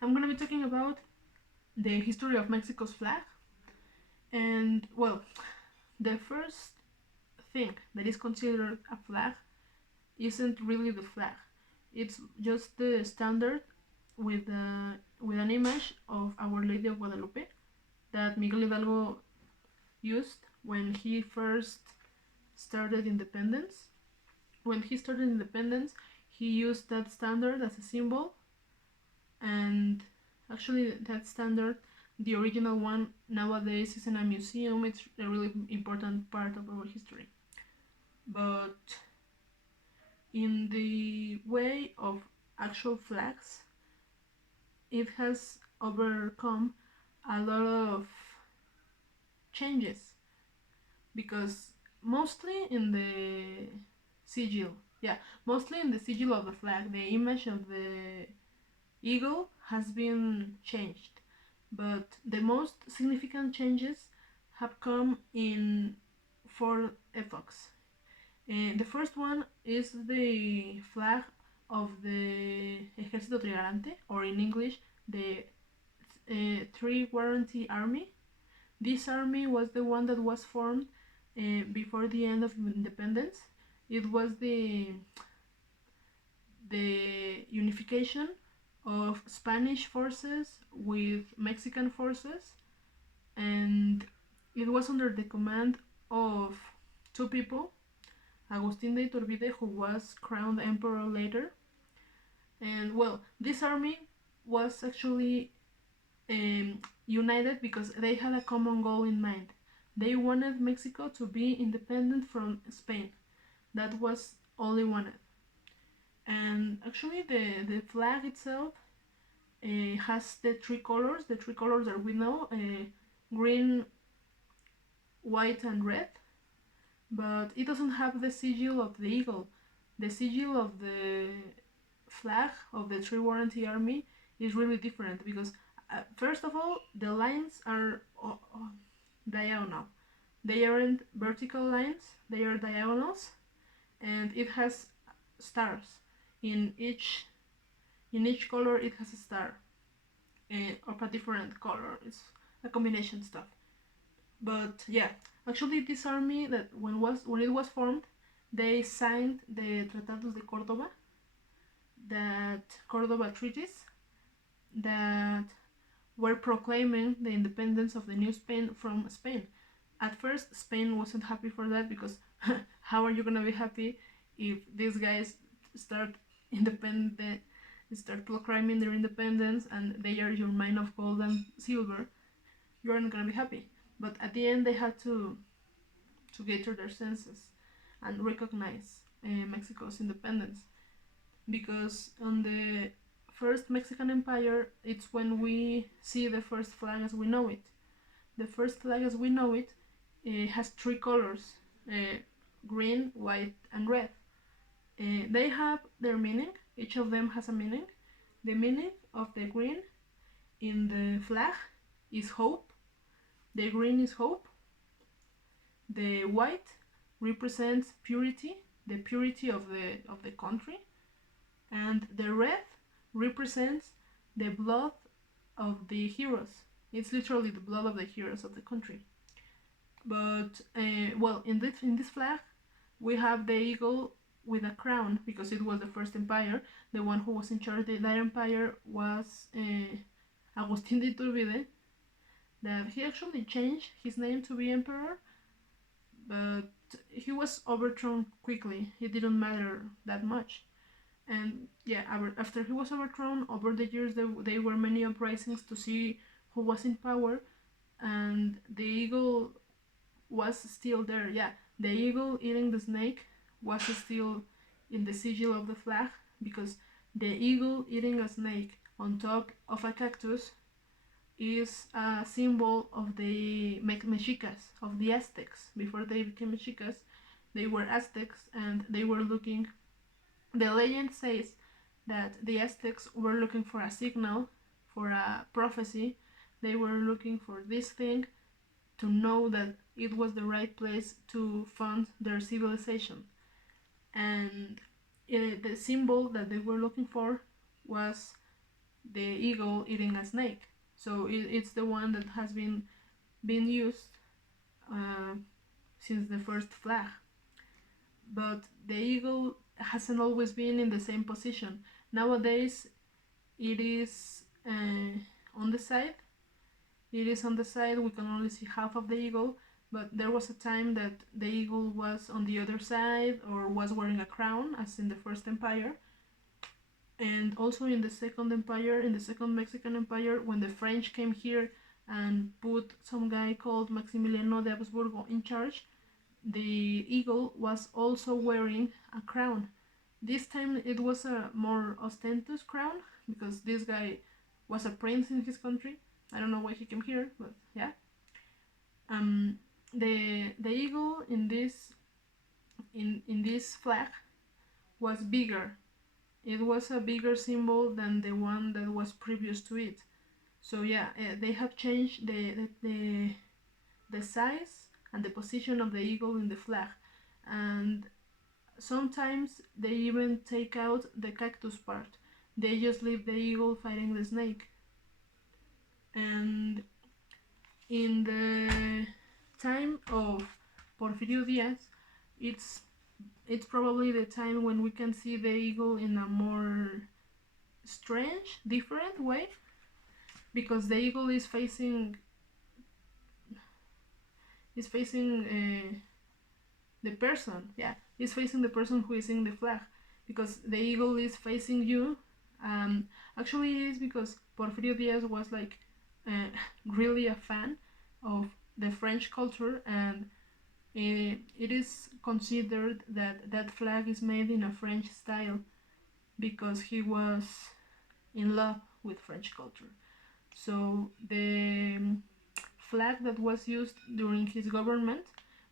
I'm gonna be talking about the history of Mexico's flag. And well, the first thing that is considered a flag isn't really the flag. It's just the standard with an image of Our Lady of Guadalupe that Miguel Hidalgo used when he first started independence. When he started independence, he used that standard as a symbol, and actually that standard, the original one, nowadays is in a museum. It's a really important part of our history. But in the way of actual flags, it has overcome a lot of changes, because mostly in the sigil, yeah, mostly in the sigil of the flag, the image of the eagle has been changed, but the most significant changes have come in four epochs. The first one is the flag of the Ejército Trigarante, or in English, the Three Warranty Army. This army was the one that was formed before the end of independence. It was the unification of Spanish forces with Mexican forces, and it was under the command of two people, Agustin de Iturbide, who was crowned emperor later. And well, this army was actually united because they had a common goal in mind. They wanted Mexico to be independent from Spain. That was all they wanted. And actually, the flag itself has the three colors. The three colors that we know: green, white, and red. But it doesn't have the sigil of the eagle. The sigil of the flag of the Three Warranty Army is really different because, first of all, the lines are diagonal. They aren't vertical lines, they are diagonals, and it has stars. In each color, it has a star of a different color. It's a combination stuff. But yeah, actually, this army, that when it was formed, they signed the Tratados de Córdoba, that Córdoba treaties, that were proclaiming the independence of the new Spain from Spain. At first, Spain wasn't happy for that because how are you gonna be happy if these guys start proclaiming their independence and they are your mine of gold and silver? You're not gonna be happy. But at the end, they had to get to their senses and recognize Mexico's independence, because on the first Mexican Empire, it's when we see the first flag as we know it. The first flag as we know it has three colors: green, white, and red. They have their meaning. Each of them has a meaning. The meaning of the green in the flag is hope. The green is hope. The white represents purity, the purity of the country, and the red represents the blood of the heroes. It's literally the blood of the heroes of the country. But well, in this flag, we have the eagle with a crown because it was the first empire. The one who was in charge of that empire was Agustin de Iturbide. That he actually changed his name to be emperor, but he was overthrown quickly. It didn't matter that much. And yeah, after he was overthrown, over the years there were many uprisings to see who was in power, and the eagle was still there. Yeah, the eagle eating the snake was still in the sigil of the flag, because the eagle eating a snake on top of a cactus is a symbol of the Mexicas, of the Aztecs. Before they became Mexicas, they were Aztecs, and they were looking. The legend says that the Aztecs were looking for a signal, for a prophecy. They were looking for this thing to know that it was the right place to fund their civilization. And the symbol that they were looking for was the eagle eating a snake. So it's the one that has been used since the first flag. But the eagle hasn't always been in the same position. Nowadays, it is on the side. It is on the side. We can only see half of the eagle, but there was a time that the eagle was on the other side or was wearing a crown, as in the First Empire. And also in the Second Empire, in the Second Mexican Empire, when the French came here and put some guy called Maximiliano de Habsburgo in charge, the eagle was also wearing a crown. This time it was a more ostentatious crown because this guy was a prince in his country. I don't know why he came here, but yeah. The eagle in this flag was bigger. It was a bigger symbol than the one that was previous to it. So yeah, they have changed the size and the position of the eagle in the flag, and sometimes they even take out the cactus part. They just leave the eagle fighting the snake. And in the time of Porfirio Diaz, it's probably the time when we can see the eagle in a more strange, different way, because the eagle is facing the person. Yeah, is facing the person who is in the flag, because the eagle is facing you. Actually, it is because Porfirio Diaz was like really a fan of the French culture, and it is considered that that flag is made in a French style because he was in love with French culture. So the flag that was used during his government,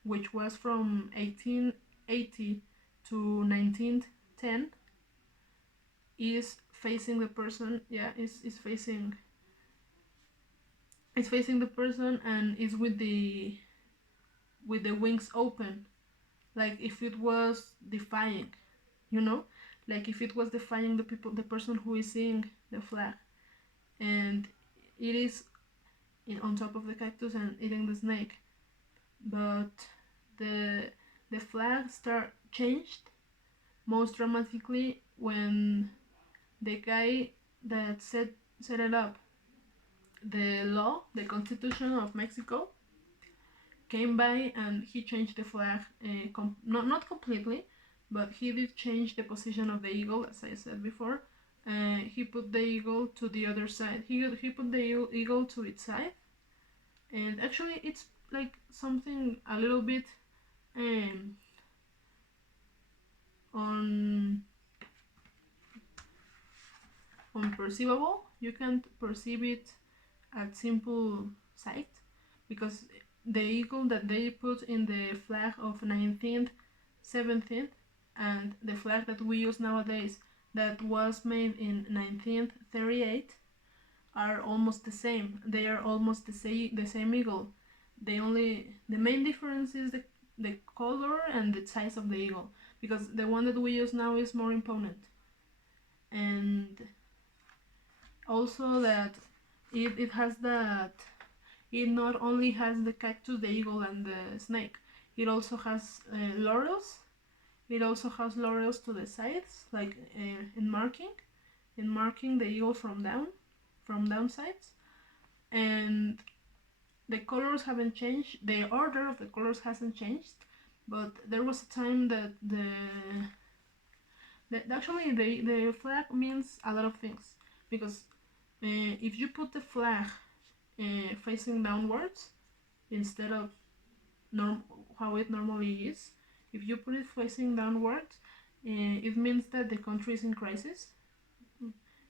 which was from 1880 to 1910, is facing the person. Yeah, is facing the person, and is with the wings open, like if it was defying, you know, like if it was defying the person who is seeing the flag, and it is on top of the cactus and eating the snake. But the flag changed most dramatically when the guy that set it up, the law, the Constitution of Mexico, came by and he changed the flag. Not completely, but he did change the position of the eagle, as I said before. He put the eagle to the other side. He put the eagle to its side, and actually it's like something a little bit unperceivable. You can't perceive it at simple sight, because the eagle that they put in the flag of 19th, 17th, and the flag that we use nowadays that was made in 1938 are almost the same. They are almost the same eagle. The main difference is the color and the size of the eagle, because the one that we use now is more imponent. And also that it has that it not only has the cactus, the eagle, and the snake, it also has laurels. It also has laurels to the sides, like in marking the eagle from down sides. And the colors haven't changed. The order of the colors hasn't changed, but there was a time that actually the flag means a lot of things, because if you put the flag facing downwards instead of how it normally is, if you put it facing downwards, it means that the country is in crisis.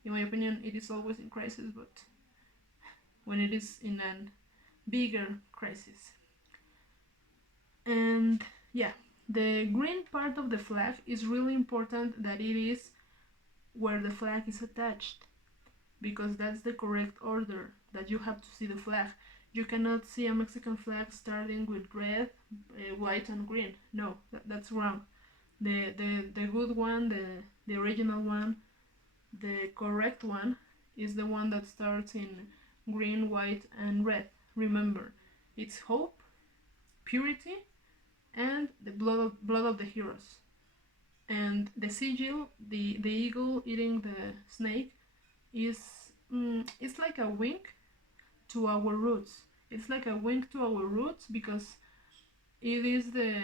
In my opinion, it is always in crisis, but when it is in a bigger crisis. And yeah, the green part of the flag is really important, that it is where the flag is attached, because that's the correct order that you have to see the flag. You cannot see a Mexican flag starting with red, white, and green. No, that's wrong. The good one, the original one, the correct one, is the one that starts in green, white, and red. Remember, it's hope, purity, and the blood of the heroes. And the sigil, the eagle eating the snake, is it's like a wink to our roots. It's like a wink to our roots because it is the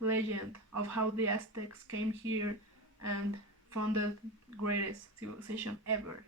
legend of how the Aztecs came here and founded greatest civilization ever.